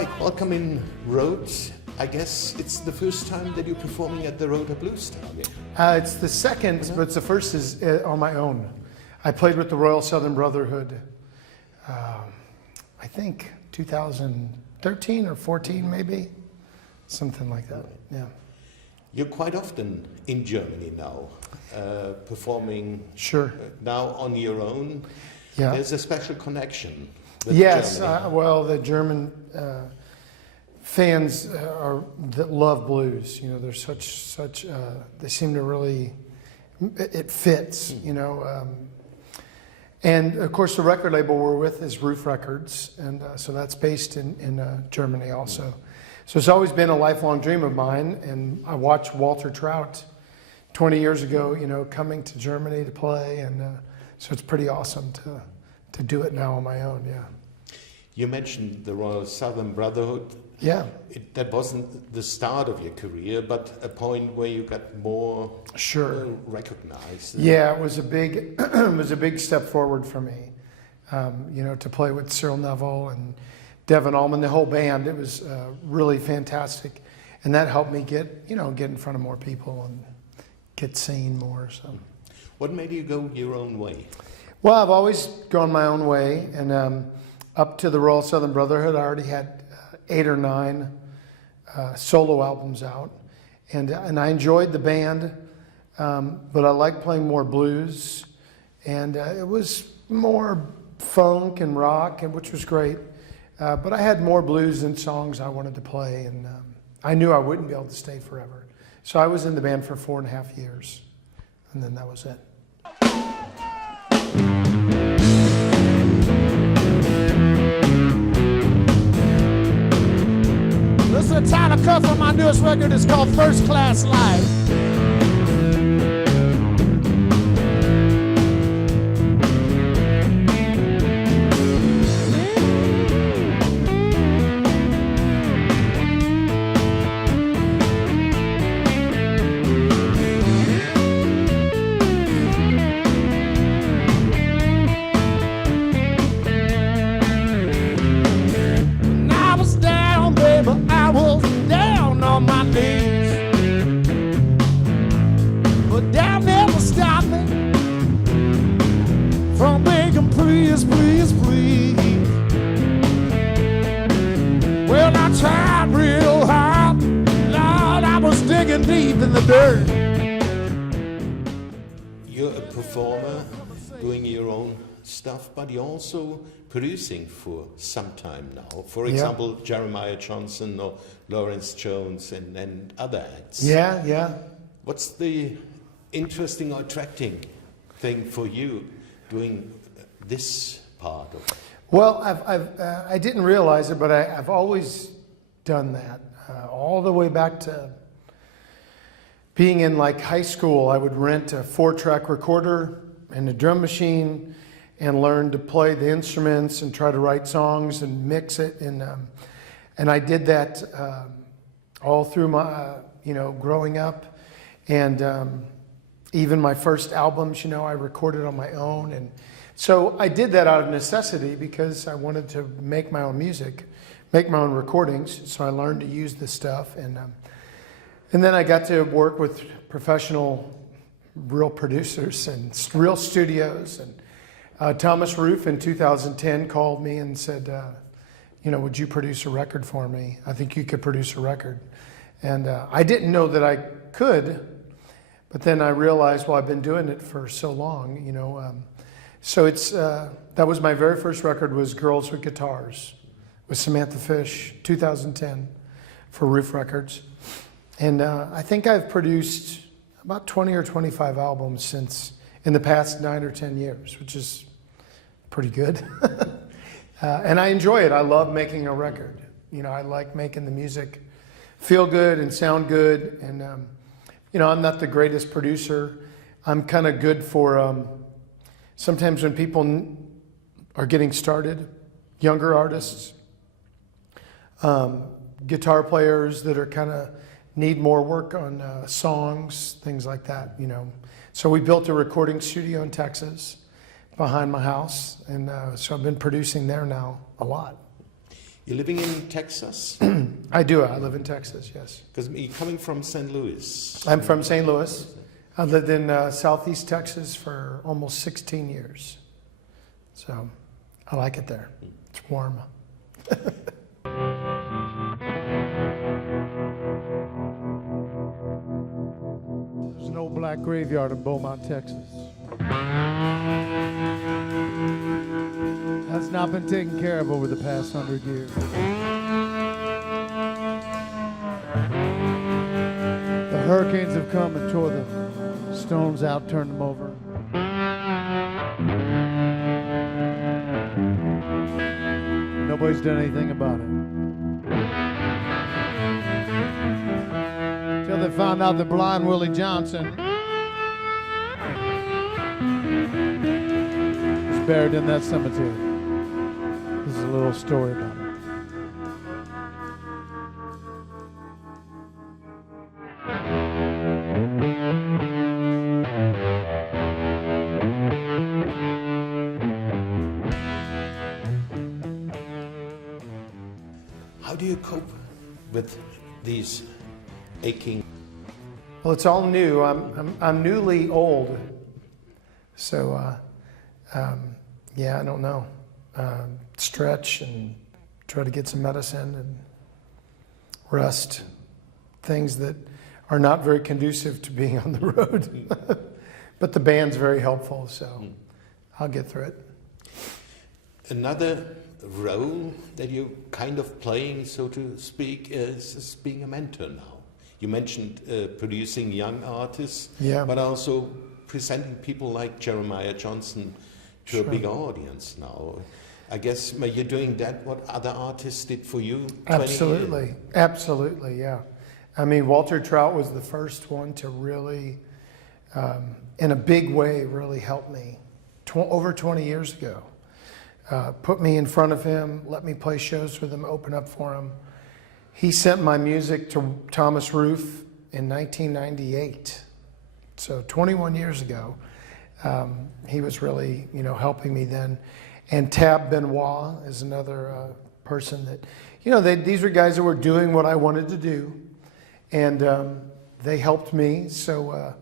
Mike, welcome in Rhodes. I guess it's the first time that you're performing at the Rother Bluestagen. It's the second, but the first is on my own. I played with the Royal Southern Brotherhood, I think 2013 or 14 maybe, something like that, yeah. You're quite often in Germany now, performing Sure. Now on your own. Yeah. There's a special connection with Yes, Germany. well, the German fans that love blues, you know, they're such they seem to really, it fits, you know. And of course the record label we're with is Roof Records, and so that's based in Germany also. So it's always been a lifelong dream of mine, and I watched Walter Trout 20 years ago, you know, coming to Germany to play, and so it's pretty awesome to do it now on my own, yeah. You mentioned the Royal Southern Brotherhood. Yeah. That wasn't the start of your career, but a point where you got more Sure. recognized. Yeah, it was a big, it was a big step forward for me. You know, to play with Cyril Neville and Devin Allman, the whole band. It was really fantastic, and that helped me get in front of more people and get seen more. So, what made you go your own way? well, I've always gone my own way, and up to the Royal Southern Brotherhood, I already had 8 or 9 solo albums out, and I enjoyed the band, but I like playing more blues, and it was more funk and rock, and which was great. But I had more blues than songs I wanted to play, and I knew I wouldn't be able to stay forever. So I was in the band for 4.5 years, and then that was it. This is a title cut from my newest record. It's called First Class Life. Please, well, I tried real hard. Lord, I was digging deep in the dirt. You're a performer, doing your own stuff, but you're also producing for some time now. For example, Jeremiah Johnson or Lawrence Jones and other acts. Yeah, yeah. What's the interesting or attracting thing for you doing this part of it? Well, I didn't realize it, but I've always done that. All the way back to being in like high school, I would rent a 4-track recorder and a drum machine and learn to play the instruments and try to write songs and mix it. And I did that all through my, growing up. And even my first albums, I recorded on my own. And so I did that out of necessity because I wanted to make my own music, make my own recordings. So I learned to use this stuff. And then I got to work with professional, real producers and real studios. And Thomas Roof in 2010 called me and said, would you produce a record for me? I think you could produce a record. And I didn't know that I could, but then I realized, well, I've been doing it for so long, So it's that was my very first record, was Girls with Guitars with Samantha Fish, 2010 for Roof Records. And I think I've produced about 20 or 25 albums since in the past 9 or 10 years, which is pretty good. And I enjoy it. I love making a record. I like making the music feel good and sound good. And, I'm not the greatest producer. I'm kind of good for sometimes when people are getting started, younger artists, guitar players that are kind of need more work on songs, things like that, So we built a recording studio in Texas behind my house, and so I've been producing there now a lot. You're living in Texas? I do. I live in Texas, yes. Because you're coming from St. Louis. I'm from St. Louis. I lived in Southeast Texas for almost 16 years. So I like it there. It's warm. There's an old black graveyard in Beaumont, Texas. That's not been taken care of over the past 100 years. The hurricanes have come and tore the stones out, turned them over. Nobody's done anything about it. Till they found out that Blind Willie Johnson was buried in that cemetery. This is a little story about it. How do you cope with these aching? Well, it's all new. I'm newly old. So, yeah, I don't know. Stretch and try to get some medicine and rest. Things that are not very conducive to being on the road. But the band's very helpful, so I'll get through it. Another role that you're kind of playing, so to speak, is being a mentor now. You mentioned producing young artists, Yeah. but also presenting people like Jeremiah Johnson to Sure. a big audience now. I guess you're doing that, what other artists did for you 20 Absolutely. years. Absolutely, yeah. I mean, Walter Trout was the first one to really, in a big way, really help me over 20 years ago. Put me in front of him, let me play shows with him, open up for him. He sent my music to Thomas Roof in 1998. So 21 years ago, he was really, helping me then. And Tab Benoit is another person that, these were guys that were doing what I wanted to do. And they helped me. So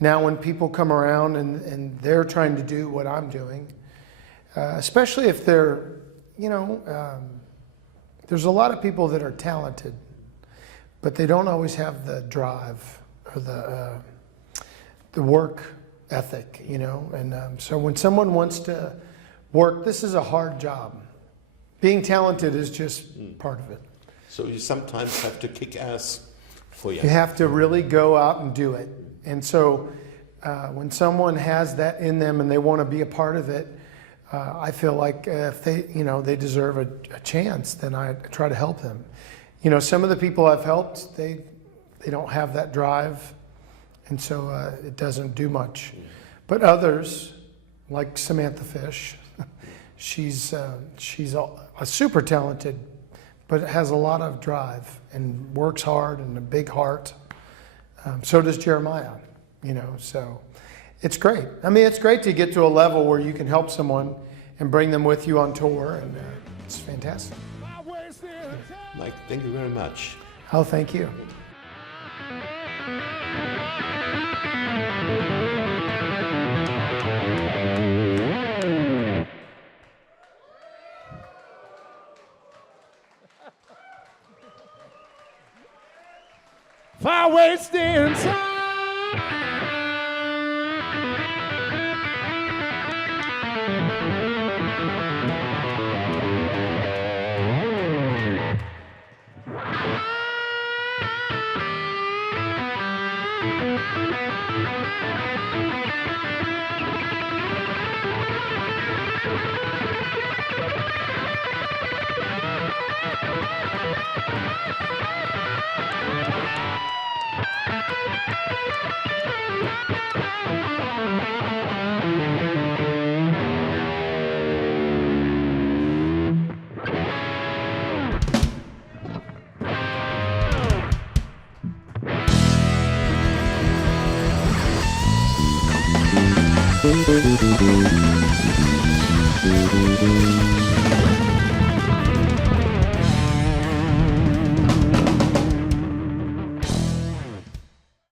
now when people come around and they're trying to do what I'm doing, especially if they're, there's a lot of people that are talented, but they don't always have the drive or the work ethic, And so when someone wants to work, this is a hard job. Being talented is just part of it. So you sometimes have to kick ass for you. You have to really go out and do it. And so when someone has that in them and they want to be a part of it, I feel like if they, they deserve a chance, then I try to help them. Some of the people I've helped, they don't have that drive, and so it doesn't do much. But others, like Samantha Fish, she's a super talented, but has a lot of drive and works hard and a big heart. So does Jeremiah, so. It's great. I mean, it's great to get to a level where you can help someone and bring them with you on tour, and it's fantastic. Mike, thank you very much. Oh, thank you. If I wasted time.